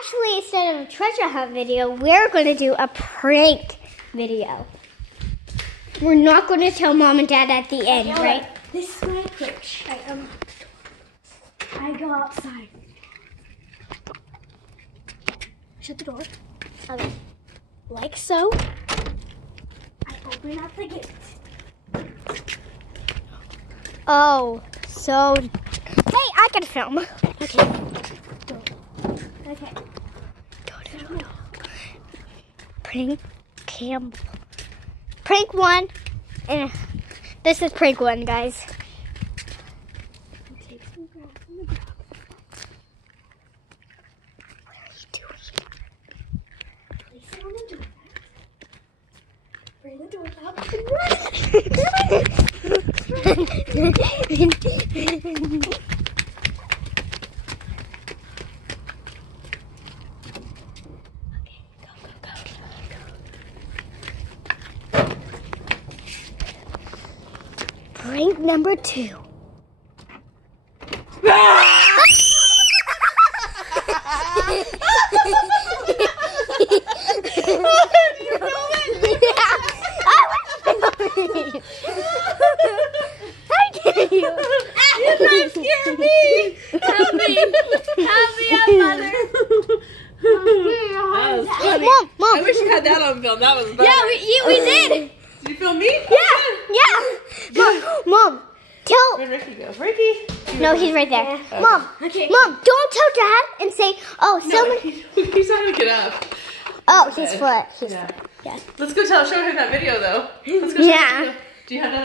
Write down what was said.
actually, instead of a treasure hunt video, we're going to do a prank video. We're not going to tell Mom and Dad at the end, right? This is my approach. I go outside. Shut the door. Like so. I open up the gate. Oh, so... Hey, I can film. Okay. Okay. Go. Prank cam. Prank 1. And this is prank 1, guys. Take some grass in the back. What are you doing? Place it on the door. Bring the door up and run. Prank number 2. You guys scared me! Help me! Help me up, Mother! That was funny. Mom. I wish you had that on film. That was better. Yeah, we did. Did you film me? Yeah. Mom, tell. Where'd Ricky go? Ricky? No, he's right there. Yeah. Mom, Okay. Mom, don't tell Dad and say, oh, No, someone. he's not gonna get up. Oh, his foot. Yeah. Yeah. Let's go show him that video though. Let's go show him Yeah. the video. Do you have that?